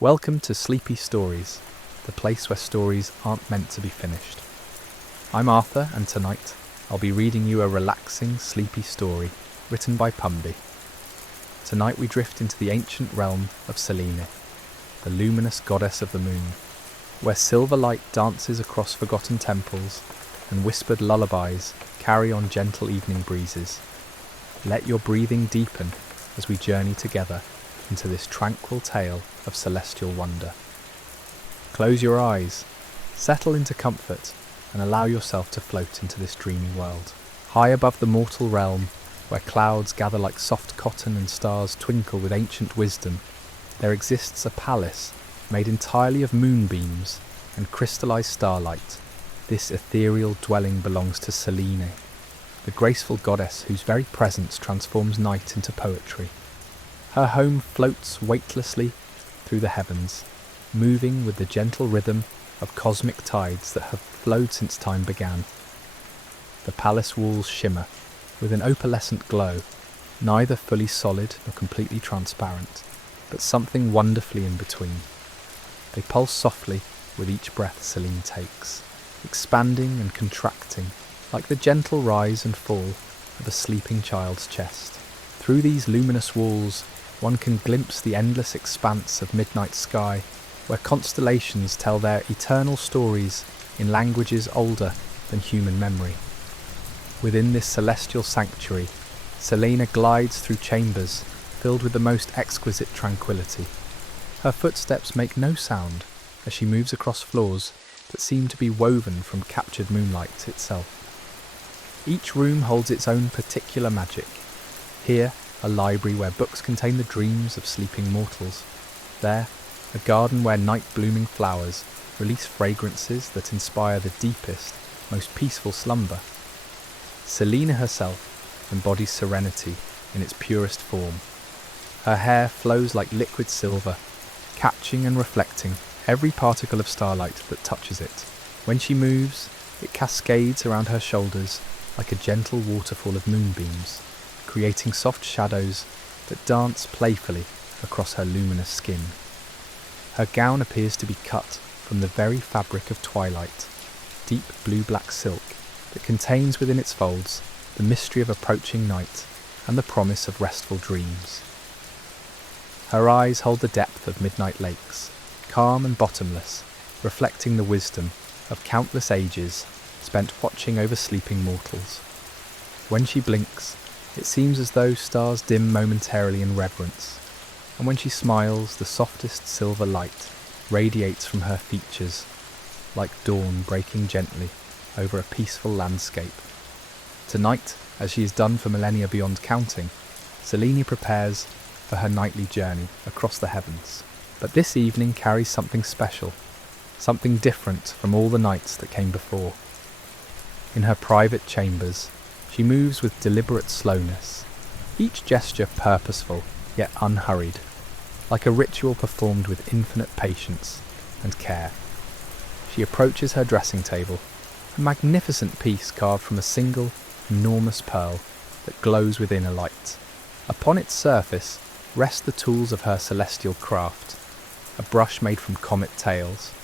Welcome to Sleepy Stories, the place where stories aren't meant to be finished. I'm Arthur, and tonight I'll be reading you a relaxing, sleepy story written by Pumby. Tonight we drift into the ancient realm of Selene, the luminous goddess of the moon, where silver light dances across forgotten temples and whispered lullabies carry on gentle evening breezes. Let your breathing deepen as we journey together into this tranquil tale of celestial wonder. Close your eyes, settle into comfort, and allow yourself to float into this dreamy world. High above the mortal realm, where clouds gather like soft cotton and stars twinkle with ancient wisdom, there exists a palace made entirely of moonbeams and crystallized starlight. This ethereal dwelling belongs to Selene, the graceful goddess whose very presence transforms night into poetry. Her home floats weightlessly through the heavens, moving with the gentle rhythm of cosmic tides that have flowed since time began. The palace walls shimmer with an opalescent glow, neither fully solid nor completely transparent, but something wonderfully in between. They pulse softly with each breath Selene takes, expanding and contracting like the gentle rise and fall of a sleeping child's chest. Through these luminous walls, one can glimpse the endless expanse of midnight sky, where constellations tell their eternal stories in languages older than human memory. Within this celestial sanctuary, Selene glides through chambers filled with the most exquisite tranquility. Her footsteps make no sound as she moves across floors that seem to be woven from captured moonlight itself. Each room holds its own particular magic. Here, a library where books contain the dreams of sleeping mortals. There, a garden where night-blooming flowers release fragrances that inspire the deepest, most peaceful slumber. Selene herself embodies serenity in its purest form. Her hair flows like liquid silver, catching and reflecting every particle of starlight that touches it. When she moves, it cascades around her shoulders like a gentle waterfall of moonbeams, creating soft shadows that dance playfully across her luminous skin. Her gown appears to be cut from the very fabric of twilight, deep blue-black silk that contains within its folds the mystery of approaching night and the promise of restful dreams. Her eyes hold the depth of midnight lakes, calm and bottomless, reflecting the wisdom of countless ages spent watching over sleeping mortals. When she blinks, it seems as though stars dim momentarily in reverence, and when she smiles, the softest silver light radiates from her features, like dawn breaking gently over a peaceful landscape. Tonight, as she has done for millennia beyond counting, Selene prepares for her nightly journey across the heavens. But this evening carries something special, something different from all the nights that came before. In her private chambers, she moves with deliberate slowness, each gesture purposeful yet unhurried, like a ritual performed with infinite patience and care. She approaches her dressing table, a magnificent piece carved from a single, enormous pearl that glows within a light. Upon its surface rest the tools of her celestial craft, a brush made from comet tails,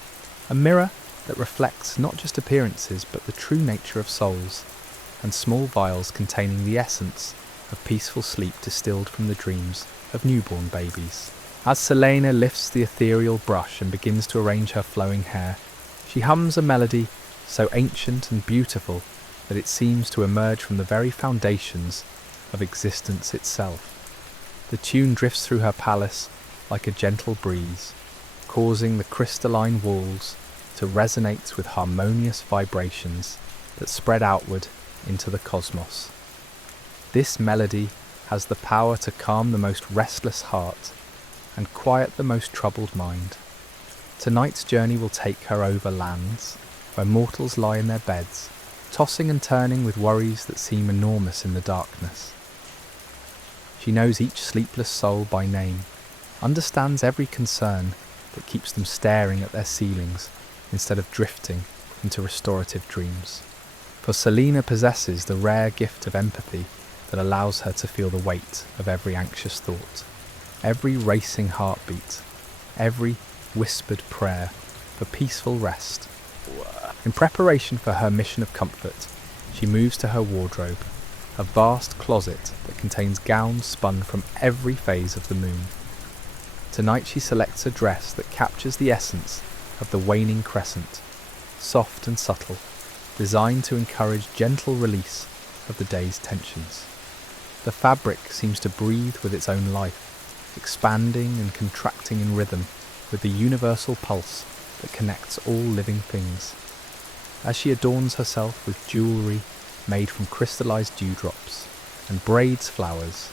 a mirror that reflects not just appearances but the true nature of souls, and small vials containing the essence of peaceful sleep distilled from the dreams of newborn babies. As Selene lifts the ethereal brush and begins to arrange her flowing hair, she hums a melody so ancient and beautiful that it seems to emerge from the very foundations of existence itself. The tune drifts through her palace like a gentle breeze, causing the crystalline walls to resonate with harmonious vibrations that spread outward into the cosmos. This melody has the power to calm the most restless heart and quiet the most troubled mind. Tonight's journey will take her over lands where mortals lie in their beds, tossing and turning with worries that seem enormous in the darkness. She knows each sleepless soul by name, understands every concern that keeps them staring at their ceilings instead of drifting into restorative dreams. For Selene possesses the rare gift of empathy that allows her to feel the weight of every anxious thought, every racing heartbeat, every whispered prayer for peaceful rest. In preparation for her mission of comfort, she moves to her wardrobe, a vast closet that contains gowns spun from every phase of the moon. Tonight she selects a dress that captures the essence of the waning crescent, soft and subtle, designed to encourage gentle release of the day's tensions. The fabric seems to breathe with its own life, expanding and contracting in rhythm with the universal pulse that connects all living things. As she adorns herself with jewellery made from crystallized dewdrops and braids flowers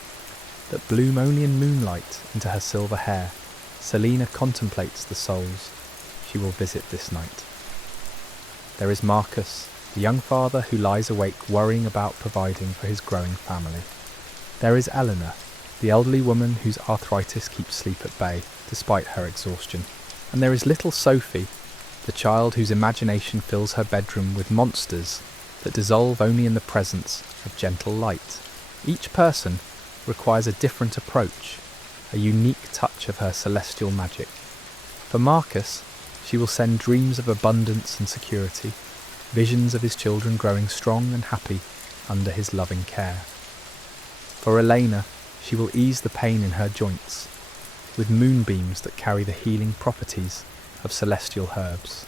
that bloom only in moonlight into her silver hair, Selene contemplates the souls she will visit this night. There is Marcus, the young father who lies awake worrying about providing for his growing family. There is Eleanor, the elderly woman whose arthritis keeps sleep at bay despite her exhaustion. And there is little Sophie, the child whose imagination fills her bedroom with monsters that dissolve only in the presence of gentle light. Each person requires a different approach, a unique touch of her celestial magic. For Marcus, she will send dreams of abundance and security, visions of his children growing strong and happy under his loving care. For Elena, she will ease the pain in her joints, with moonbeams that carry the healing properties of celestial herbs.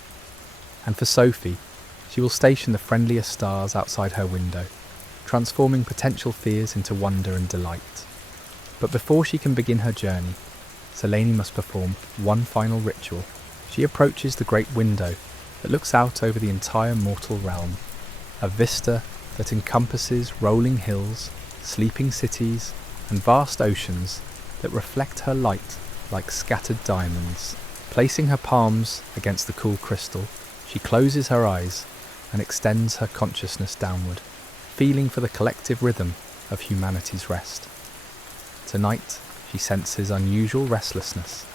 And for Sophie, she will station the friendliest stars outside her window, transforming potential fears into wonder and delight. But before she can begin her journey, Selene must perform one final ritual. She approaches the great window that looks out over the entire mortal realm, a vista that encompasses rolling hills, sleeping cities, and vast oceans that reflect her light like scattered diamonds. Placing her palms against the cool crystal, she closes her eyes and extends her consciousness downward, feeling for the collective rhythm of humanity's rest. Tonight, she senses unusual restlessness.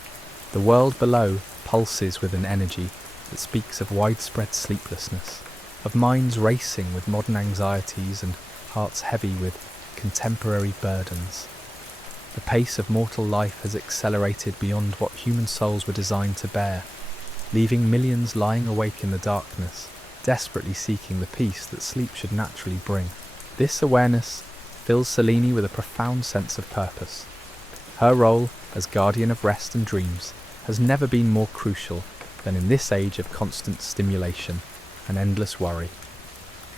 The world below pulses with an energy that speaks of widespread sleeplessness, of minds racing with modern anxieties and hearts heavy with contemporary burdens. The pace of mortal life has accelerated beyond what human souls were designed to bear, leaving millions lying awake in the darkness, desperately seeking the peace that sleep should naturally bring. This awareness fills Selene with a profound sense of purpose. Her role as guardian of rest and dreams has never been more crucial than in this age of constant stimulation and endless worry.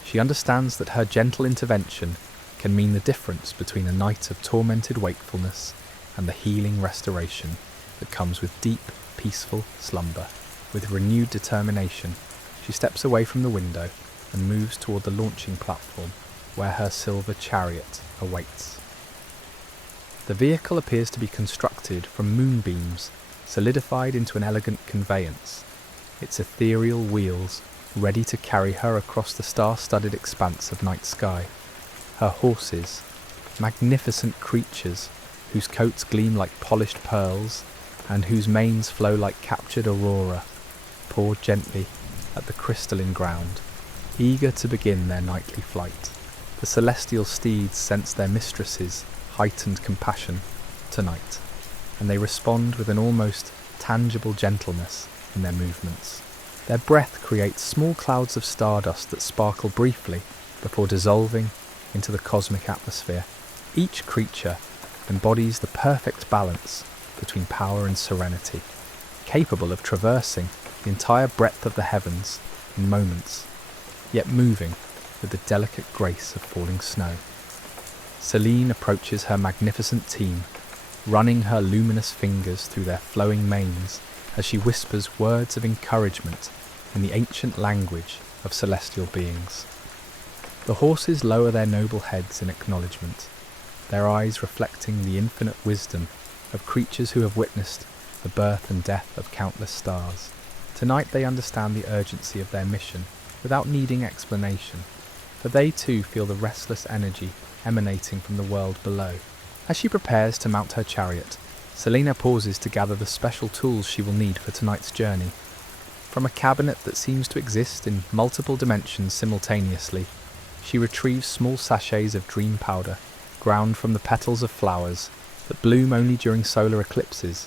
She understands that her gentle intervention can mean the difference between a night of tormented wakefulness and the healing restoration that comes with deep, peaceful slumber. With renewed determination, she steps away from the window and moves toward the launching platform where her silver chariot awaits. The vehicle appears to be constructed from moonbeams solidified into an elegant conveyance, its ethereal wheels ready to carry her across the star-studded expanse of night sky. Her horses, magnificent creatures whose coats gleam like polished pearls and whose manes flow like captured aurora, paw gently at the crystalline ground, eager to begin their nightly flight. The celestial steeds sense their mistress's heightened compassion tonight, and they respond with an almost tangible gentleness in their movements. Their breath creates small clouds of stardust that sparkle briefly before dissolving into the cosmic atmosphere. Each creature embodies the perfect balance between power and serenity, capable of traversing the entire breadth of the heavens in moments, yet moving with the delicate grace of falling snow. Selene approaches her magnificent team, running her luminous fingers through their flowing manes as she whispers words of encouragement in the ancient language of celestial beings. The horses lower their noble heads in acknowledgement, their eyes reflecting the infinite wisdom of creatures who have witnessed the birth and death of countless stars. Tonight they understand the urgency of their mission without needing explanation, for they too feel the restless energy emanating from the world below. As she prepares to mount her chariot, Selene pauses to gather the special tools she will need for tonight's journey. From a cabinet that seems to exist in multiple dimensions simultaneously, she retrieves small sachets of dream powder, ground from the petals of flowers that bloom only during solar eclipses.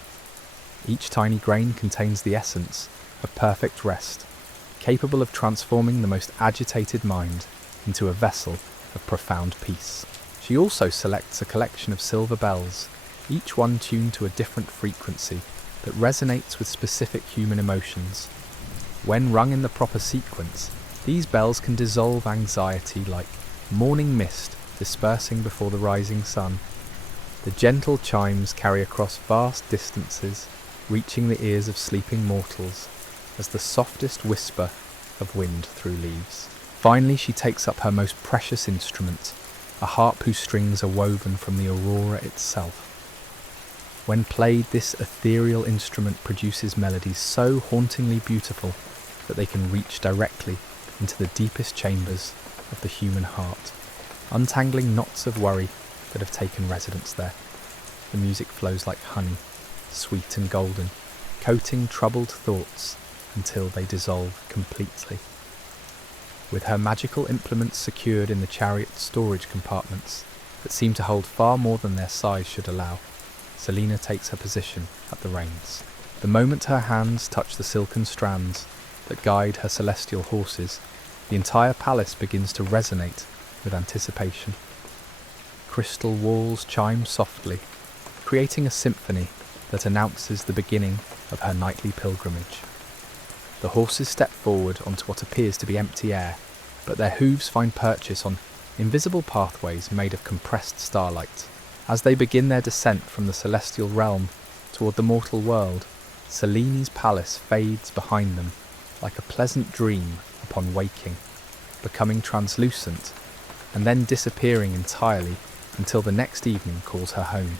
Each tiny grain contains the essence of perfect rest, capable of transforming the most agitated mind into a vessel of profound peace. She also selects a collection of silver bells, each one tuned to a different frequency that resonates with specific human emotions. When rung in the proper sequence, these bells can dissolve anxiety like morning mist dispersing before the rising sun. The gentle chimes carry across vast distances, reaching the ears of sleeping mortals as the softest whisper of wind through leaves. Finally, she takes up her most precious instrument, a harp whose strings are woven from the aurora itself. When played, this ethereal instrument produces melodies so hauntingly beautiful that they can reach directly into the deepest chambers of the human heart, untangling knots of worry that have taken residence there. The music flows like honey, sweet and golden, coating troubled thoughts until they dissolve completely. With her magical implements secured in the chariot's storage compartments that seem to hold far more than their size should allow, Selene takes her position at the reins. The moment her hands touch the silken strands that guide her celestial horses, the entire palace begins to resonate with anticipation. Crystal walls chime softly, creating a symphony that announces the beginning of her nightly pilgrimage. The horses step forward onto what appears to be empty air, but their hooves find purchase on invisible pathways made of compressed starlight. As they begin their descent from the celestial realm toward the mortal world, Selene's palace fades behind them like a pleasant dream upon waking, becoming translucent and then disappearing entirely until the next evening calls her home.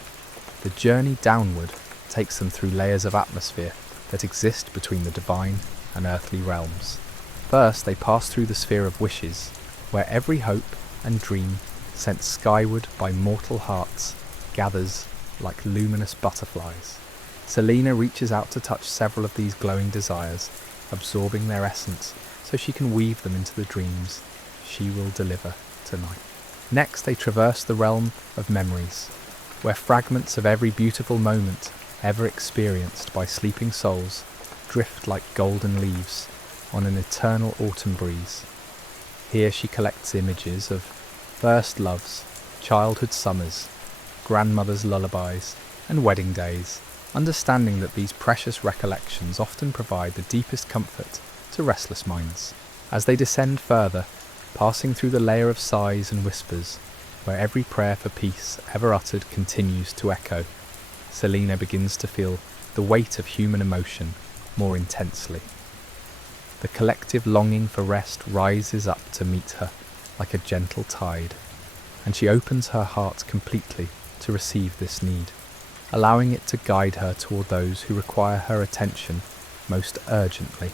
The journey downward takes them through layers of atmosphere that exist between the divine and earthly realms. First, they pass through the sphere of wishes, where every hope and dream sent skyward by mortal hearts gathers like luminous butterflies. Selene reaches out to touch several of these glowing desires, absorbing their essence so she can weave them into the dreams she will deliver tonight. Next, they traverse the realm of memories, where fragments of every beautiful moment ever experienced by sleeping souls drift like golden leaves on an eternal autumn breeze. Here she collects images of first loves, childhood summers, grandmother's lullabies, and wedding days, understanding that these precious recollections often provide the deepest comfort to restless minds. As they descend further, passing through the layer of sighs and whispers, where every prayer for peace ever uttered continues to echo, Selene begins to feel the weight of human emotion more intensely. The collective longing for rest rises up to meet her like a gentle tide, and she opens her heart completely to receive this need, allowing it to guide her toward those who require her attention most urgently.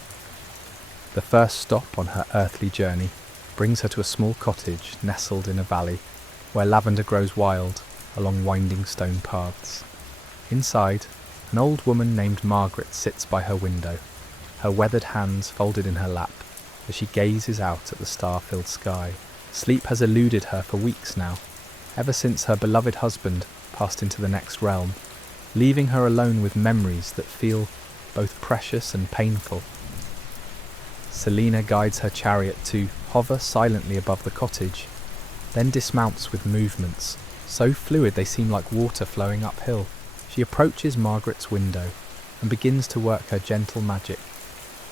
The first stop on her earthly journey brings her to a small cottage nestled in a valley where lavender grows wild along winding stone paths. Inside, an old woman named Margaret sits by her window, her weathered hands folded in her lap as she gazes out at the star-filled sky. Sleep has eluded her for weeks now, ever since her beloved husband passed into the next realm, leaving her alone with memories that feel both precious and painful. Selene guides her chariot to hover silently above the cottage, then dismounts with movements so fluid they seem like water flowing uphill. She approaches Margaret's window and begins to work her gentle magic,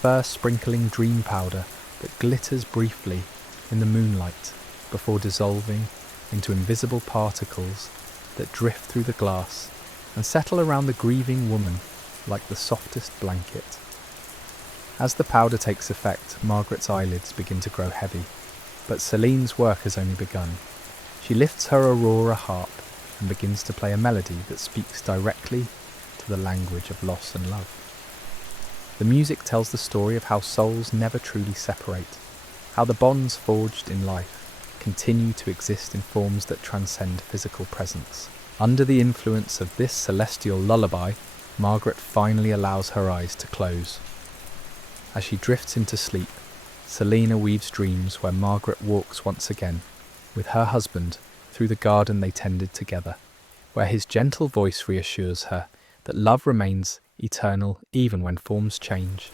first sprinkling dream powder that glitters briefly in the moonlight before dissolving into invisible particles that drift through the glass and settle around the grieving woman like the softest blanket. As the powder takes effect, Margaret's eyelids begin to grow heavy, but Selene's work has only begun. She lifts her aurora harp and begins to play a melody that speaks directly to the language of loss and love. The music tells the story of how souls never truly separate, how the bonds forged in life continue to exist in forms that transcend physical presence. Under the influence of this celestial lullaby, Margaret finally allows her eyes to close. As she drifts into sleep, Selene weaves dreams where Margaret walks once again with her husband through the garden they tended together, where his gentle voice reassures her that love remains eternal even when forms change.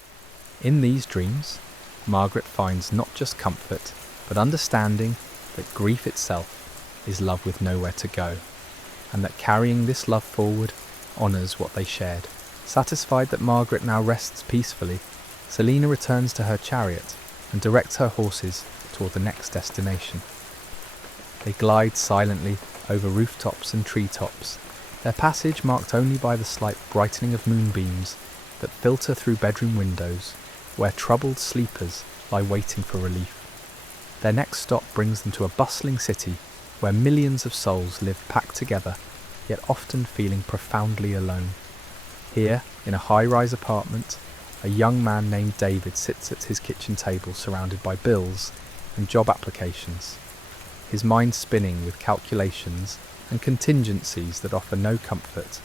In these dreams, Margaret finds not just comfort, but understanding that grief itself is love with nowhere to go, and that carrying this love forward honours what they shared. Satisfied that Margaret now rests peacefully, Selene returns to her chariot and directs her horses toward the next destination. They glide silently over rooftops and treetops, their passage marked only by the slight brightening of moonbeams that filter through bedroom windows, where troubled sleepers lie waiting for relief. Their next stop brings them to a bustling city where millions of souls live packed together, yet often feeling profoundly alone. Here, in a high-rise apartment, a young man named David sits at his kitchen table surrounded by bills and job applications, his mind spinning with calculations and contingencies that offer no comfort,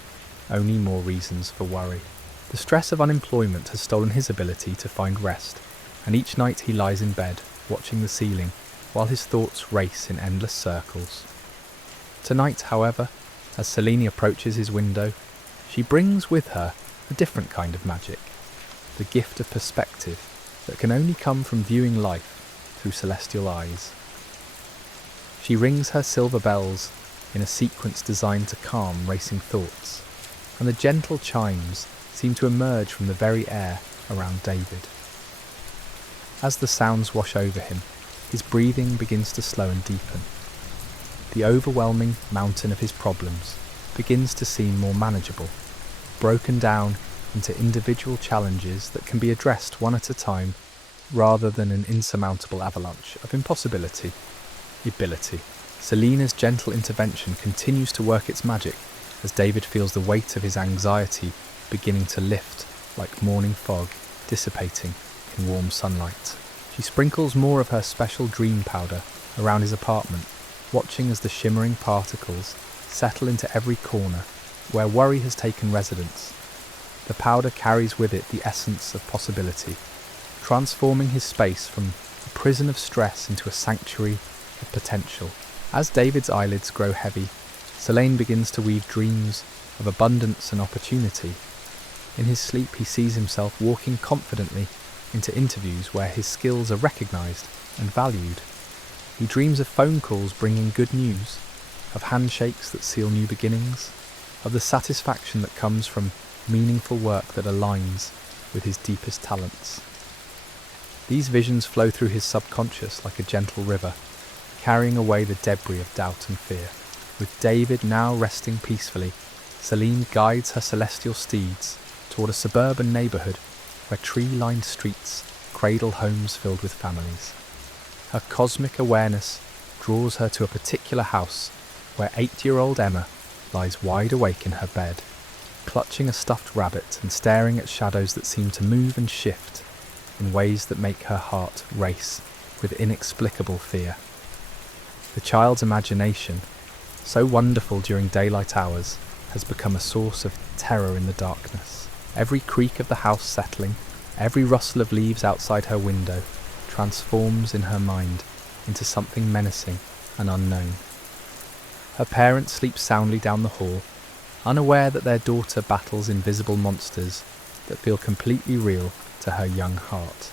only more reasons for worry. The stress of unemployment has stolen his ability to find rest, and each night he lies in bed, watching the ceiling, while his thoughts race in endless circles. Tonight, however, as Selene approaches his window, she brings with her a different kind of magic, the gift of perspective that can only come from viewing life through celestial eyes. She rings her silver bells in a sequence designed to calm racing thoughts, and the gentle chimes seem to emerge from the very air around David. As the sounds wash over him, his breathing begins to slow and deepen. The overwhelming mountain of his problems begins to seem more manageable, broken down into individual challenges that can be addressed one at a time, rather than an insurmountable avalanche of impossibility. Ability. Selene's gentle intervention continues to work its magic as David feels the weight of his anxiety beginning to lift like morning fog dissipating in warm sunlight. She sprinkles more of her special dream powder around his apartment, watching as the shimmering particles settle into every corner where worry has taken residence. The powder carries with it the essence of possibility, transforming his space from a prison of stress into a sanctuary of potential. As David's eyelids grow heavy, Selene begins to weave dreams of abundance and opportunity. In his sleep, he sees himself walking confidently into interviews where his skills are recognised and valued. He dreams of phone calls bringing good news, of handshakes that seal new beginnings, of the satisfaction that comes from meaningful work that aligns with his deepest talents. These visions flow through his subconscious like a gentle river, carrying away the debris of doubt and fear. With David now resting peacefully, Selene guides her celestial steeds toward a suburban neighbourhood where tree-lined streets cradle homes filled with families. Her cosmic awareness draws her to a particular house where 8-year-old Emma lies wide awake in her bed, clutching a stuffed rabbit and staring at shadows that seem to move and shift in ways that make her heart race with inexplicable fear. The child's imagination, so wonderful during daylight hours, has become a source of terror in the darkness. Every creak of the house settling, every rustle of leaves outside her window, transforms in her mind into something menacing and unknown. Her parents sleep soundly down the hall, unaware that their daughter battles invisible monsters that feel completely real to her young heart.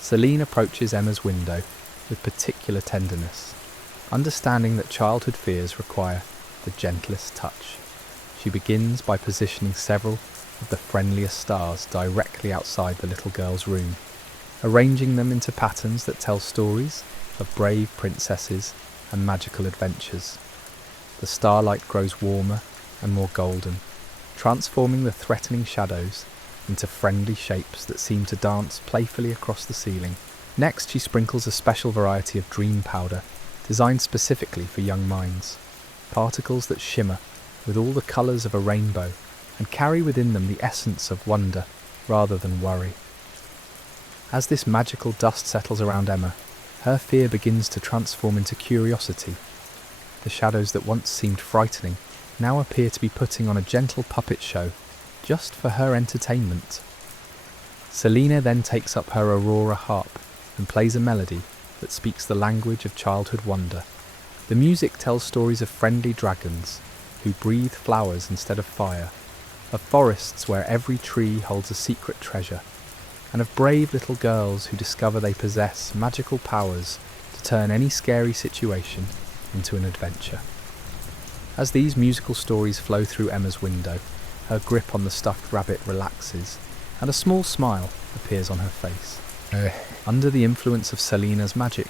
Selene approaches Emma's window with particular tenderness, understanding that childhood fears require the gentlest touch. She begins by positioning several of the friendliest stars directly outside the little girl's room, arranging them into patterns that tell stories of brave princesses and magical adventures. The starlight grows warmer and more golden, transforming the threatening shadows into friendly shapes that seem to dance playfully across the ceiling. Next, she sprinkles a special variety of dream powder, designed specifically for young minds, particles that shimmer with all the colours of a rainbow and carry within them the essence of wonder rather than worry. As this magical dust settles around Emma, her fear begins to transform into curiosity. The shadows that once seemed frightening now appear to be putting on a gentle puppet show just for her entertainment. Selene then takes up her aurora harp and plays a melody that speaks the language of childhood wonder. The music tells stories of friendly dragons who breathe flowers instead of fire, of forests where every tree holds a secret treasure, and of brave little girls who discover they possess magical powers to turn any scary situation into an adventure. As these musical stories flow through Emma's window, her grip on the stuffed rabbit relaxes, and a small smile appears on her face. Under the influence of Selene's magic,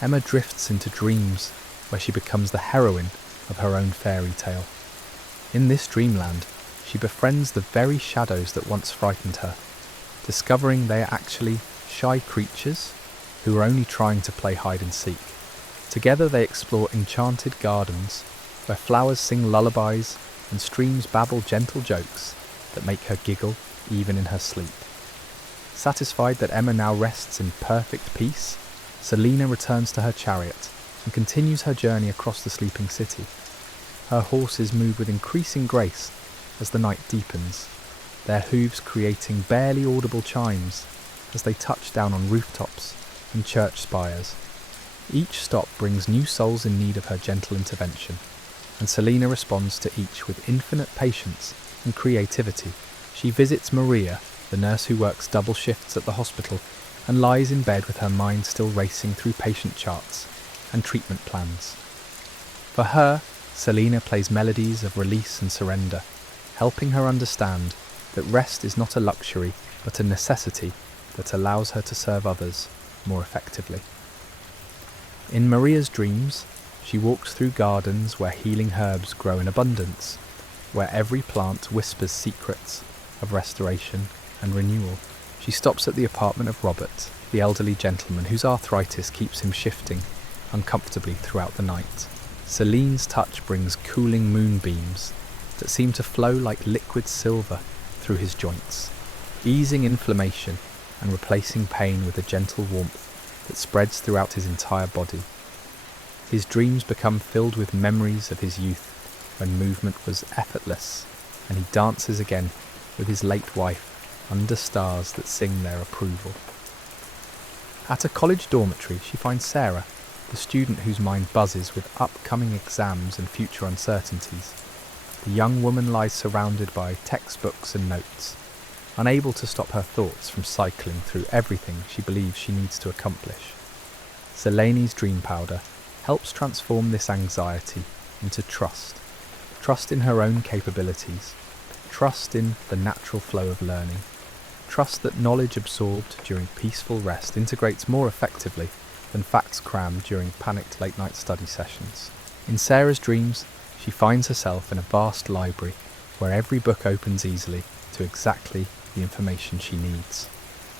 Emma drifts into dreams where she becomes the heroine of her own fairy tale. In this dreamland, she befriends the very shadows that once frightened her, discovering they are actually shy creatures who are only trying to play hide and seek. Together they explore enchanted gardens where flowers sing lullabies and streams babble gentle jokes that make her giggle even in her sleep. Satisfied that Emma now rests in perfect peace, Selene returns to her chariot and continues her journey across the sleeping city. Her horses move with increasing grace as the night deepens, their hooves creating barely audible chimes as they touch down on rooftops and church spires. Each stop brings new souls in need of her gentle intervention, and Selene responds to each with infinite patience and creativity. She visits Maria, the nurse who works double shifts at the hospital, and lies in bed with her mind still racing through patient charts and treatment plans. For her, Selene plays melodies of release and surrender, helping her understand that rest is not a luxury but a necessity that allows her to serve others more effectively. In Maria's dreams, she walks through gardens where healing herbs grow in abundance, where every plant whispers secrets of restoration and renewal. She stops at the apartment of Robert, the elderly gentleman whose arthritis keeps him shifting uncomfortably throughout the night. Selene's touch brings cooling moonbeams that seem to flow like liquid silver through his joints, easing inflammation and replacing pain with a gentle warmth that spreads throughout his entire body. His dreams become filled with memories of his youth when movement was effortless, and he dances again with his late wife under stars that sing their approval. At a college dormitory, she finds Sarah, the student whose mind buzzes with upcoming exams and future uncertainties. The young woman lies surrounded by textbooks and notes, unable to stop her thoughts from cycling through everything she believes she needs to accomplish. Selene's dream powder helps transform this anxiety into trust. Trust in her own capabilities, trust in the natural flow of learning, trust that knowledge absorbed during peaceful rest integrates more effectively than facts crammed during panicked late-night study sessions. In Sarah's dreams, she finds herself in a vast library where every book opens easily to exactly the information she needs.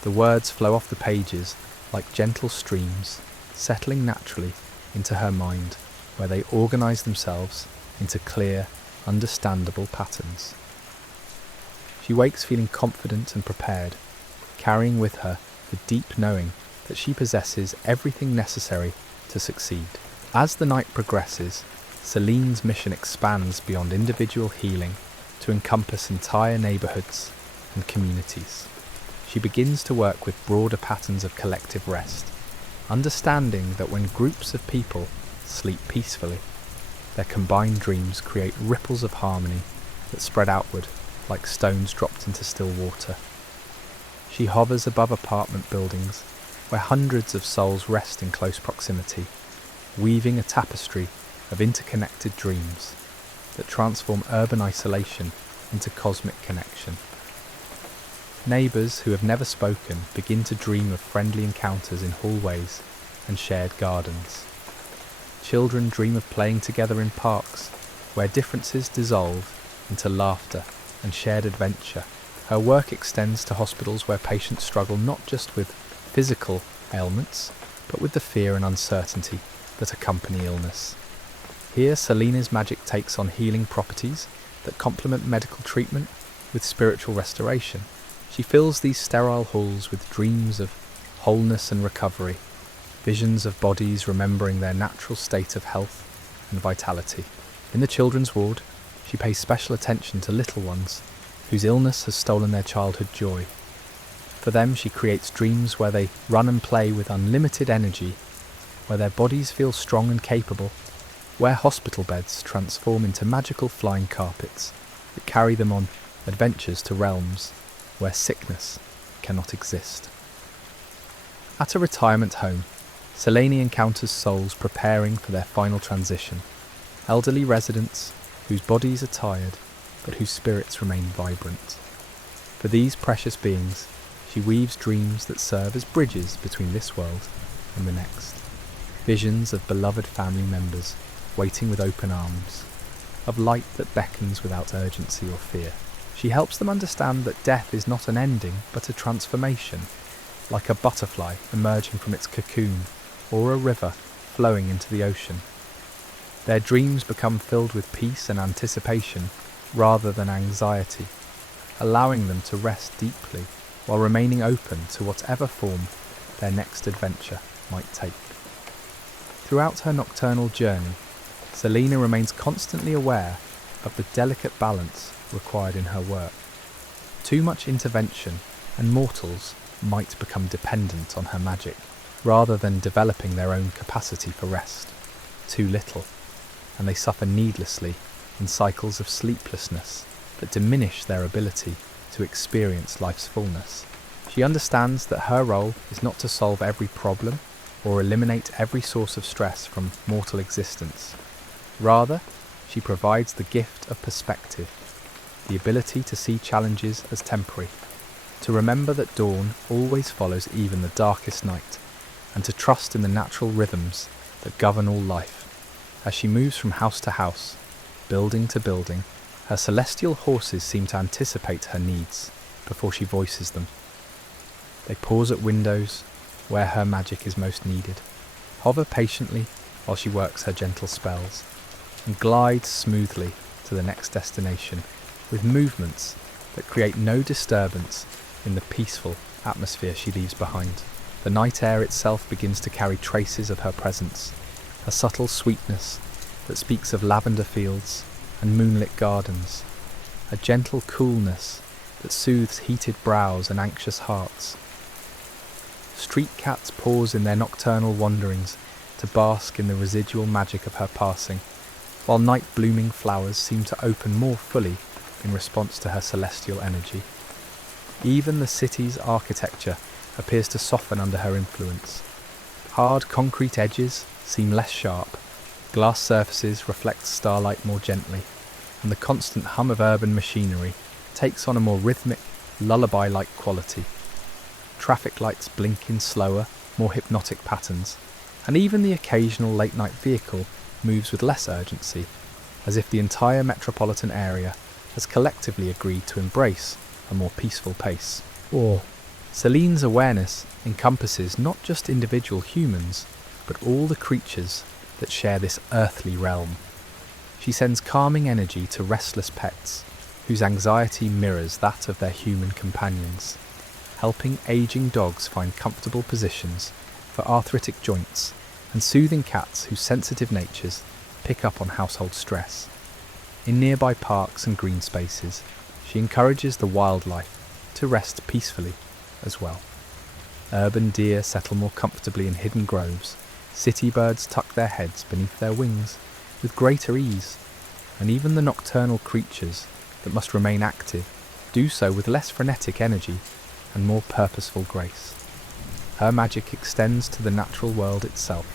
The words flow off the pages like gentle streams, settling naturally into her mind, where they organize themselves into clear, understandable patterns. She wakes feeling confident and prepared, carrying with her the deep knowing that she possesses everything necessary to succeed. As the night progresses, Selene's mission expands beyond individual healing to encompass entire neighborhoods and communities. She begins to work with broader patterns of collective rest, understanding that when groups of people sleep peacefully, their combined dreams create ripples of harmony that spread outward like stones dropped into still water. She hovers above apartment buildings where hundreds of souls rest in close proximity, weaving a tapestry of interconnected dreams that transform urban isolation into cosmic connection. Neighbours who have never spoken begin to dream of friendly encounters in hallways and shared gardens. Children dream of playing together in parks where differences dissolve into laughter and shared adventure. Her work extends to hospitals where patients struggle not just with physical ailments, but with the fear and uncertainty that accompany illness. Here, Selene's magic takes on healing properties that complement medical treatment with spiritual restoration. She fills these sterile halls with dreams of wholeness and recovery, visions of bodies remembering their natural state of health and vitality. In the children's ward, she pays special attention to little ones whose illness has stolen their childhood joy. For them, she creates dreams where they run and play with unlimited energy, where their bodies feel strong and capable, where hospital beds transform into magical flying carpets that carry them on adventures to realms where sickness cannot exist. At a retirement home, Selene encounters souls preparing for their final transition, elderly residents whose bodies are tired but whose spirits remain vibrant. For these precious beings, she weaves dreams that serve as bridges between this world and the next. Visions of beloved family members waiting with open arms, of light that beckons without urgency or fear. She helps them understand that death is not an ending but a transformation, like a butterfly emerging from its cocoon or a river flowing into the ocean. Their dreams become filled with peace and anticipation rather than anxiety, allowing them to rest deeply while remaining open to whatever form their next adventure might take. Throughout her nocturnal journey, Selene remains constantly aware of the delicate balance required in her work. Too much intervention, and mortals might become dependent on her magic, rather than developing their own capacity for rest. Too little, and they suffer needlessly in cycles of sleeplessness that diminish their ability to experience life's fullness. She understands that her role is not to solve every problem or eliminate every source of stress from mortal existence. Rather, she provides the gift of perspective, the ability to see challenges as temporary, to remember that dawn always follows even the darkest night, and to trust in the natural rhythms that govern all life. As she moves from house to house, building to building, her celestial horses seem to anticipate her needs before she voices them. They pause at windows where her magic is most needed, hover patiently while she works her gentle spells, and glide smoothly to the next destination with movements that create no disturbance in the peaceful atmosphere she leaves behind. The night air itself begins to carry traces of her presence, a subtle sweetness that speaks of lavender fields and moonlit gardens, a gentle coolness that soothes heated brows and anxious hearts. Street cats pause in their nocturnal wanderings to bask in the residual magic of her passing, while night-blooming flowers seem to open more fully in response to her celestial energy. Even the city's architecture appears to soften under her influence. Hard concrete edges seem less sharp, glass surfaces reflect starlight more gently, and the constant hum of urban machinery takes on a more rhythmic, lullaby-like quality. Traffic lights blink in slower, more hypnotic patterns, and even the occasional late-night vehicle moves with less urgency, as if the entire metropolitan area has collectively agreed to embrace a more peaceful pace. Or, Selene's awareness encompasses not just individual humans, but all the creatures that share this earthly realm. She sends calming energy to restless pets, whose anxiety mirrors that of their human companions, helping aging dogs find comfortable positions for arthritic joints, and soothing cats whose sensitive natures pick up on household stress. In nearby parks and green spaces, she encourages the wildlife to rest peacefully as well. Urban deer settle more comfortably in hidden groves, city birds tuck their heads beneath their wings with greater ease, and even the nocturnal creatures that must remain active do so with less frenetic energy and more purposeful grace. Her magic extends to the natural world itself,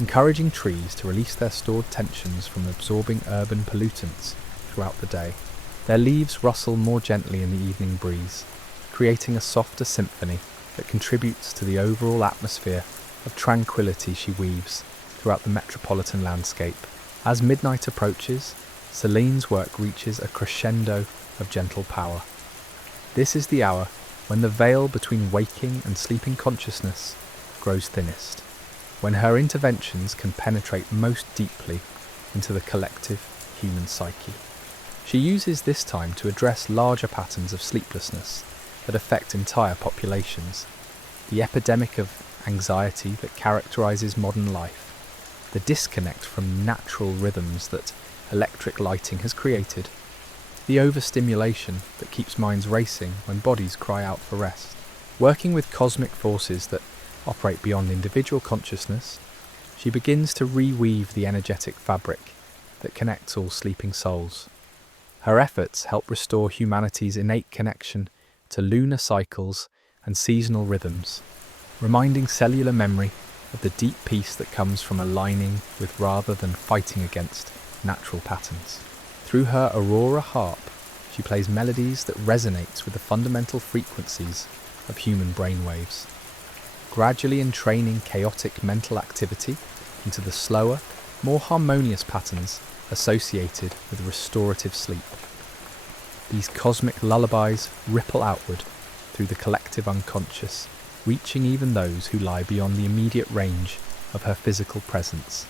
encouraging trees to release their stored tensions from absorbing urban pollutants throughout the day. Their leaves rustle more gently in the evening breeze, creating a softer symphony that contributes to the overall atmosphere of tranquility she weaves throughout the metropolitan landscape. As midnight approaches, Selene's work reaches a crescendo of gentle power. This is the hour when the veil between waking and sleeping consciousness grows thinnest, when her interventions can penetrate most deeply into the collective human psyche. She uses this time to address larger patterns of sleeplessness that affect entire populations, the epidemic of anxiety that characterizes modern life, the disconnect from natural rhythms that electric lighting has created, the overstimulation that keeps minds racing when bodies cry out for rest. Working with cosmic forces that operate beyond individual consciousness, she begins to reweave the energetic fabric that connects all sleeping souls. Her efforts help restore humanity's innate connection to lunar cycles and seasonal rhythms, reminding cellular memory of the deep peace that comes from aligning with rather than fighting against natural patterns. Through her aurora harp, she plays melodies that resonate with the fundamental frequencies of human brainwaves, gradually entraining chaotic mental activity into the slower, more harmonious patterns associated with restorative sleep. These cosmic lullabies ripple outward through the collective unconscious, reaching even those who lie beyond the immediate range of her physical presence.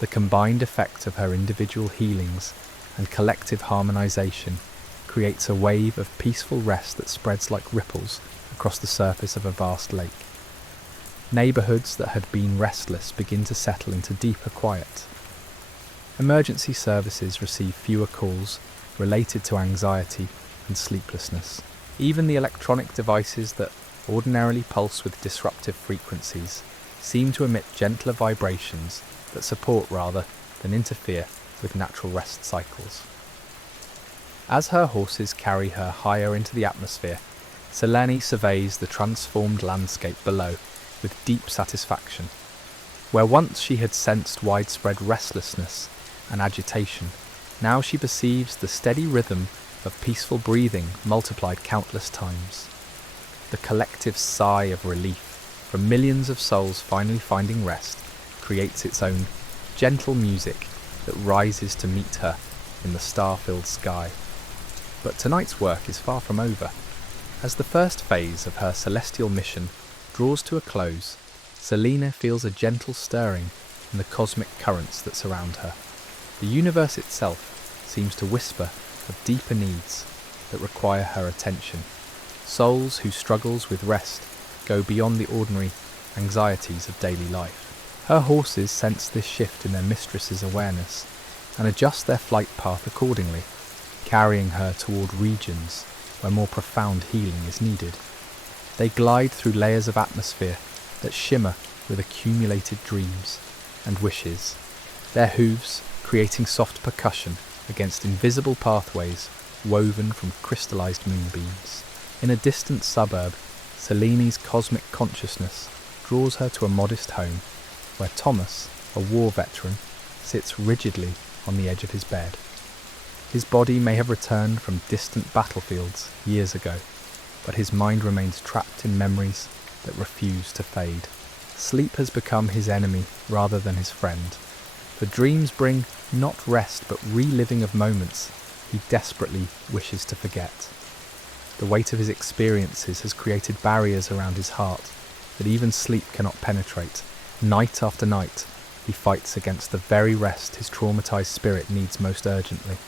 The combined effect of her individual healings and collective harmonization creates a wave of peaceful rest that spreads like ripples across the surface of a vast lake. Neighbourhoods that had been restless begin to settle into deeper quiet. Emergency services receive fewer calls related to anxiety and sleeplessness. Even the electronic devices that ordinarily pulse with disruptive frequencies seem to emit gentler vibrations that support rather than interfere with natural rest cycles. As her horses carry her higher into the atmosphere, Selene surveys the transformed landscape below with deep satisfaction. Where once she had sensed widespread restlessness and agitation, now she perceives the steady rhythm of peaceful breathing multiplied countless times. The collective sigh of relief from millions of souls finally finding rest creates its own gentle music that rises to meet her in the star-filled sky. But tonight's work is far from over. As the first phase of her celestial mission draws to a close, Selene feels a gentle stirring in the cosmic currents that surround her. The universe itself seems to whisper of deeper needs that require her attention. Souls whose struggles with rest go beyond the ordinary anxieties of daily life. Her horses sense this shift in their mistress's awareness and adjust their flight path accordingly, carrying her toward regions where more profound healing is needed. They glide through layers of atmosphere that shimmer with accumulated dreams and wishes, their hooves creating soft percussion against invisible pathways woven from crystallized moonbeams. In a distant suburb, Selene's cosmic consciousness draws her to a modest home where Thomas, a war veteran, sits rigidly on the edge of his bed. His body may have returned from distant battlefields years ago, but his mind remains trapped in memories that refuse to fade. Sleep has become his enemy rather than his friend. For dreams bring not rest but reliving of moments he desperately wishes to forget. The weight of his experiences has created barriers around his heart that even sleep cannot penetrate. Night after night, he fights against the very rest his traumatized spirit needs most urgently.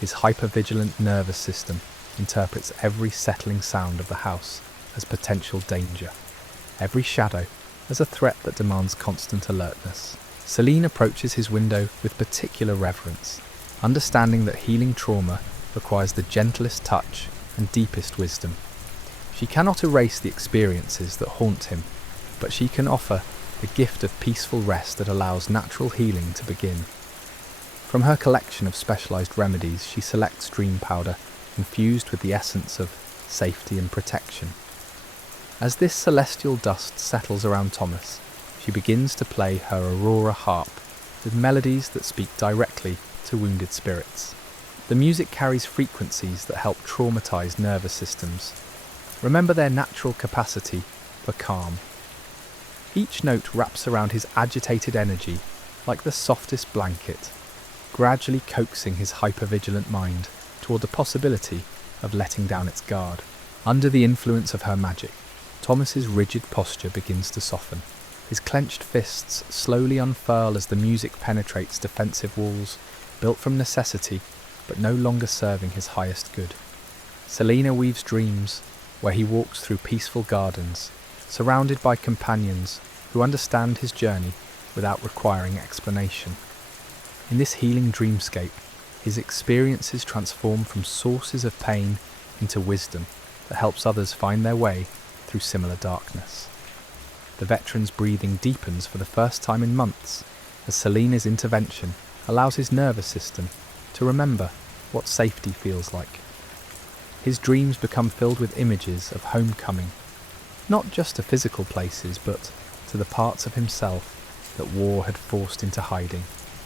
His hypervigilant nervous system interprets every settling sound of the house as potential danger, every shadow as a threat that demands constant alertness. Selene approaches his window with particular reverence, understanding that healing trauma requires the gentlest touch and deepest wisdom. She cannot erase the experiences that haunt him, but she can offer the gift of peaceful rest that allows natural healing to begin. From her collection of specialized remedies, she selects dream powder infused with the essence of safety and protection. As this celestial dust settles around Thomas, she begins to play her aurora harp with melodies that speak directly to wounded spirits. The music carries frequencies that help traumatized nervous systems remember their natural capacity for calm. Each note wraps around his agitated energy like the softest blanket, gradually coaxing his hypervigilant mind toward the possibility of letting down its guard. Under the influence of her magic, Thomas's rigid posture begins to soften. His clenched fists slowly unfurl as the music penetrates defensive walls built from necessity but no longer serving his highest good. Selene weaves dreams where he walks through peaceful gardens, surrounded by companions who understand his journey without requiring explanation. In this healing dreamscape, his experiences transform from sources of pain into wisdom that helps others find their way through similar darkness. The veteran's breathing deepens for the first time in months as Selene's intervention allows his nervous system to remember what safety feels like. His dreams become filled with images of homecoming, not just to physical places, but to the parts of himself that war had forced into hiding.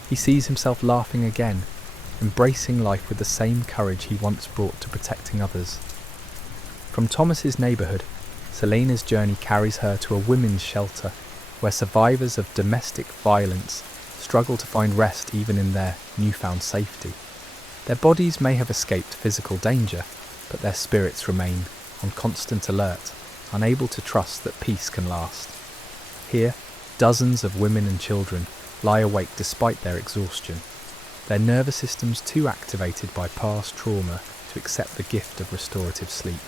He sees himself laughing again, embracing life with the same courage he once brought to protecting others. From Thomas's neighbourhood, Selene's journey carries her to a women's shelter, where survivors of domestic violence struggle to find rest even in their newfound safety. Their bodies may have escaped physical danger, but their spirits remain on constant alert, unable to trust that peace can last. Here, dozens of women and children lie awake despite their exhaustion, their nervous systems too activated by past trauma to accept the gift of restorative sleep.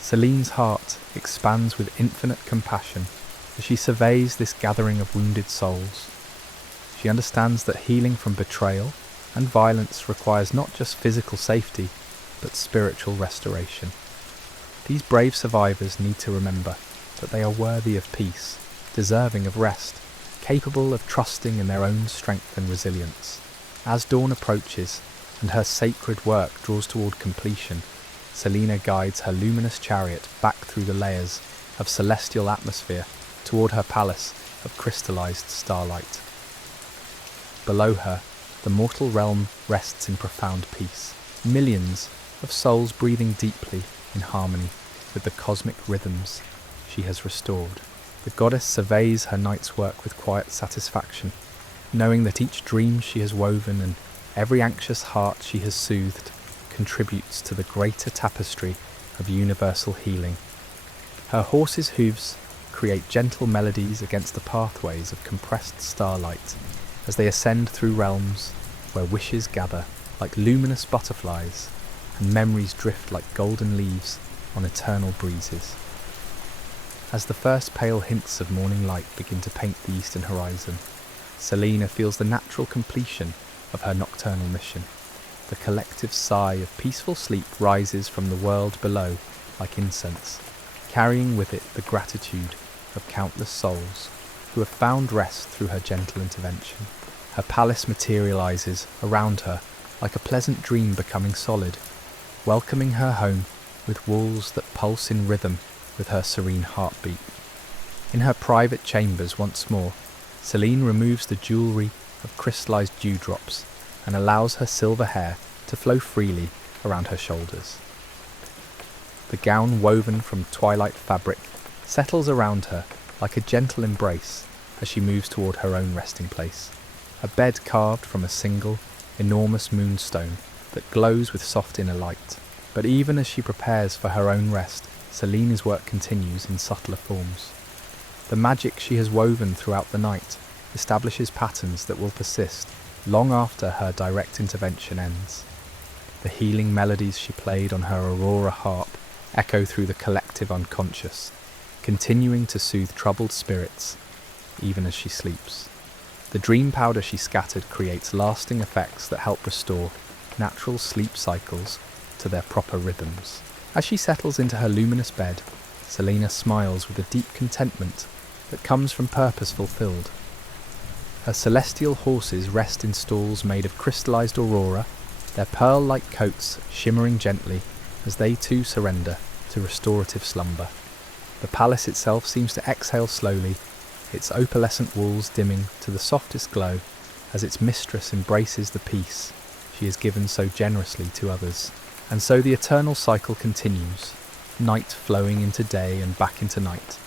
Selene's heart expands with infinite compassion as she surveys this gathering of wounded souls. She understands that healing from betrayal and violence requires not just physical safety, but spiritual restoration. These brave survivors need to remember that they are worthy of peace, deserving of rest, capable of trusting in their own strength and resilience. As dawn approaches and her sacred work draws toward completion, Selene guides her luminous chariot back through the layers of celestial atmosphere toward her palace of crystallized starlight. Below her, the mortal realm rests in profound peace, millions of souls breathing deeply in harmony with the cosmic rhythms she has restored. The goddess surveys her night's work with quiet satisfaction, knowing that each dream she has woven and every anxious heart she has soothed contributes to the greater tapestry of universal healing. Her horse's hooves create gentle melodies against the pathways of compressed starlight as they ascend through realms where wishes gather like luminous butterflies and memories drift like golden leaves on eternal breezes. As the first pale hints of morning light begin to paint the eastern horizon, Selene feels the natural completion of her nocturnal mission. The collective sigh of peaceful sleep rises from the world below like incense, carrying with it the gratitude of countless souls who have found rest through her gentle intervention. Her palace materializes around her like a pleasant dream becoming solid, welcoming her home with walls that pulse in rhythm with her serene heartbeat. In her private chambers once more, Selene removes the jewellery of crystallized dewdrops and allows her silver hair to flow freely around her shoulders. The gown woven from twilight fabric settles around her like a gentle embrace as she moves toward her own resting place, a bed carved from a single, enormous moonstone that glows with soft inner light. But even as she prepares for her own rest, Selene's work continues in subtler forms. The magic she has woven throughout the night establishes patterns that will persist long after her direct intervention ends. The healing melodies she played on her aurora harp echo through the collective unconscious, continuing to soothe troubled spirits even as she sleeps. The dream powder she scattered creates lasting effects that help restore natural sleep cycles to their proper rhythms. As she settles into her luminous bed, Selene smiles with a deep contentment that comes from purpose fulfilled. Her celestial horses rest in stalls made of crystallized aurora, their pearl-like coats shimmering gently as they too surrender to restorative slumber. The palace itself seems to exhale slowly, its opalescent walls dimming to the softest glow as its mistress embraces the peace she has given so generously to others. And so the eternal cycle continues, night flowing into day and back into night,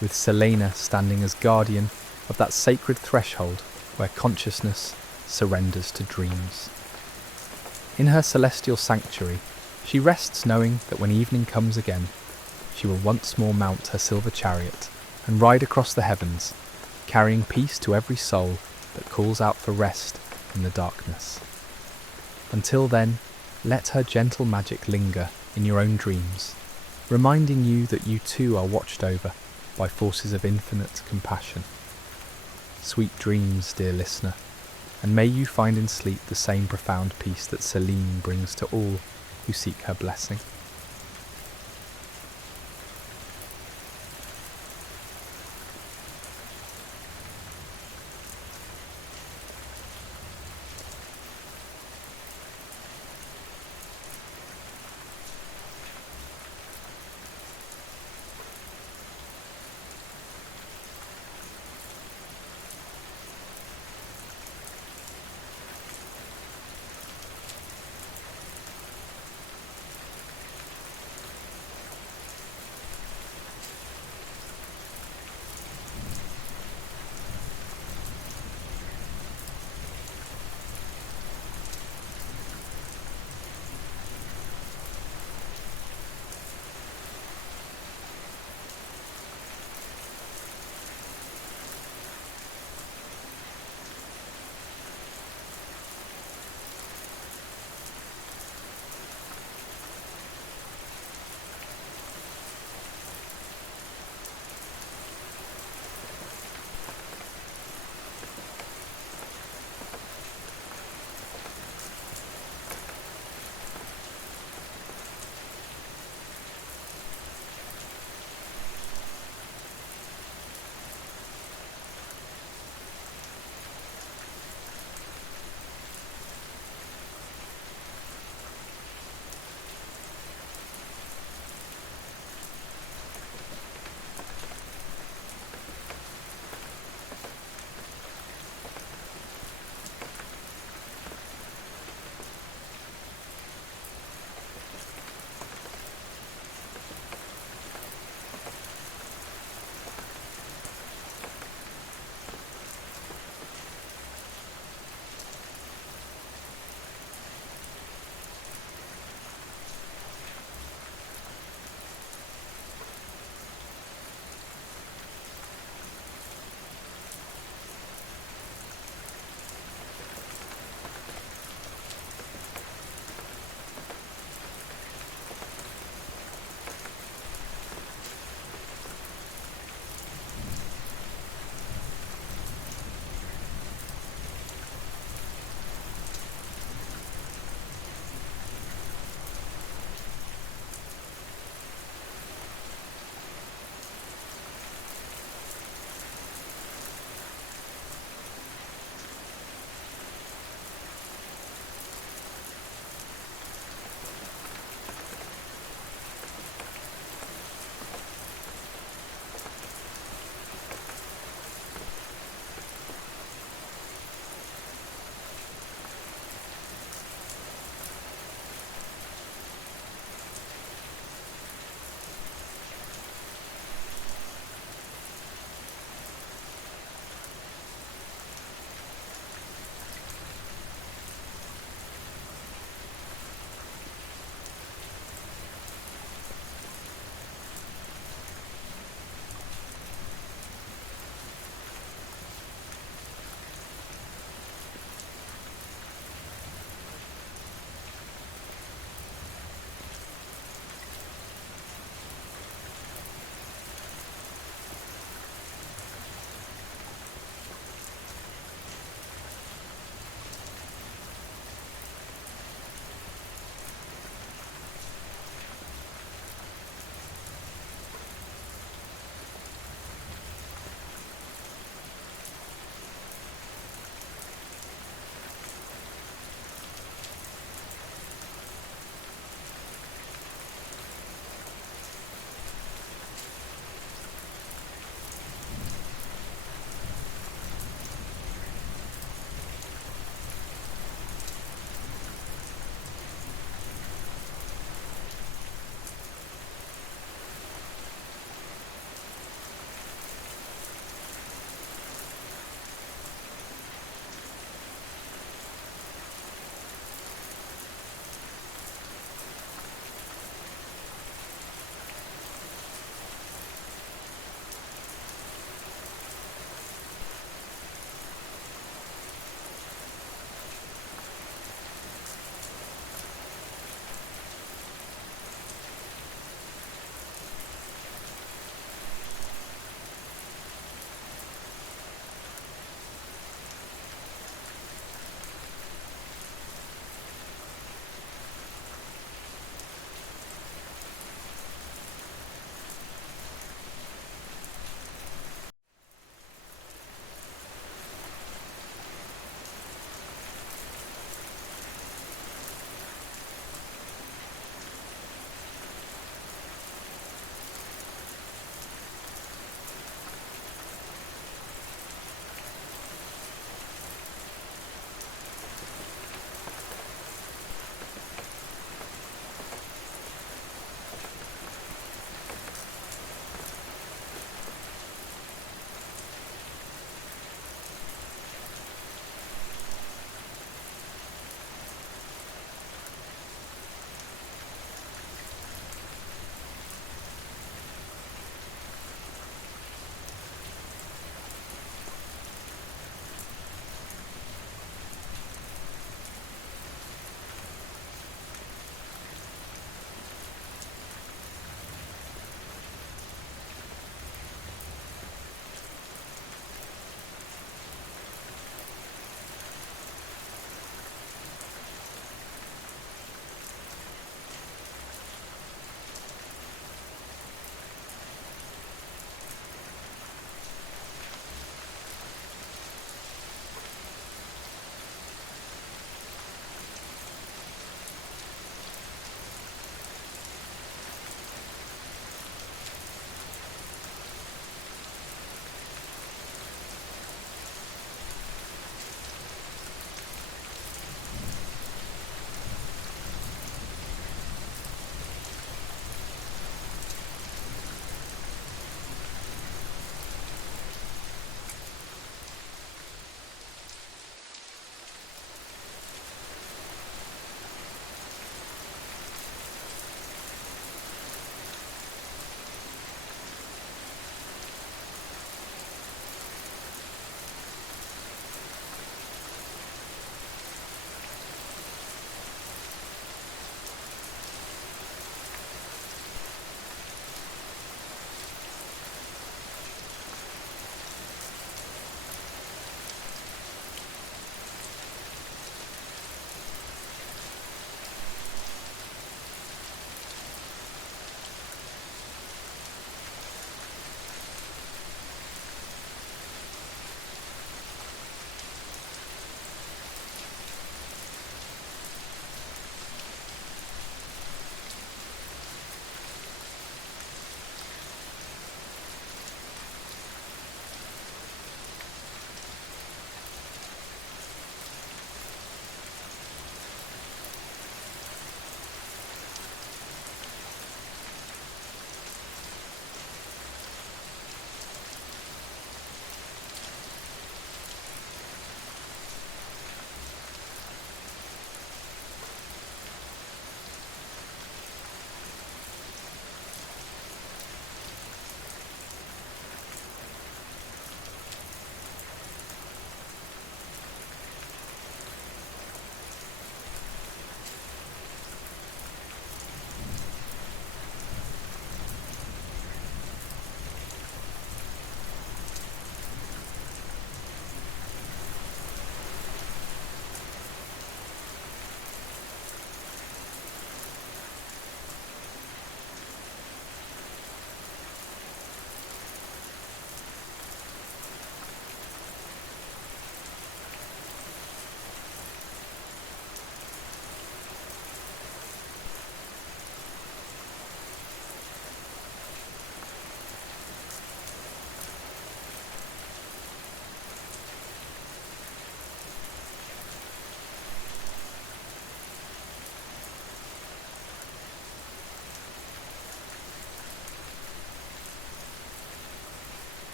with Selene standing as guardian of that sacred threshold where consciousness surrenders to dreams. In her celestial sanctuary, she rests knowing that when evening comes again, she will once more mount her silver chariot and ride across the heavens, carrying peace to every soul that calls out for rest in the darkness. Until then, let her gentle magic linger in your own dreams, reminding you that you too are watched over by forces of infinite compassion. Sweet dreams, dear listener, and may you find in sleep the same profound peace that Selene brings to all who seek her blessing.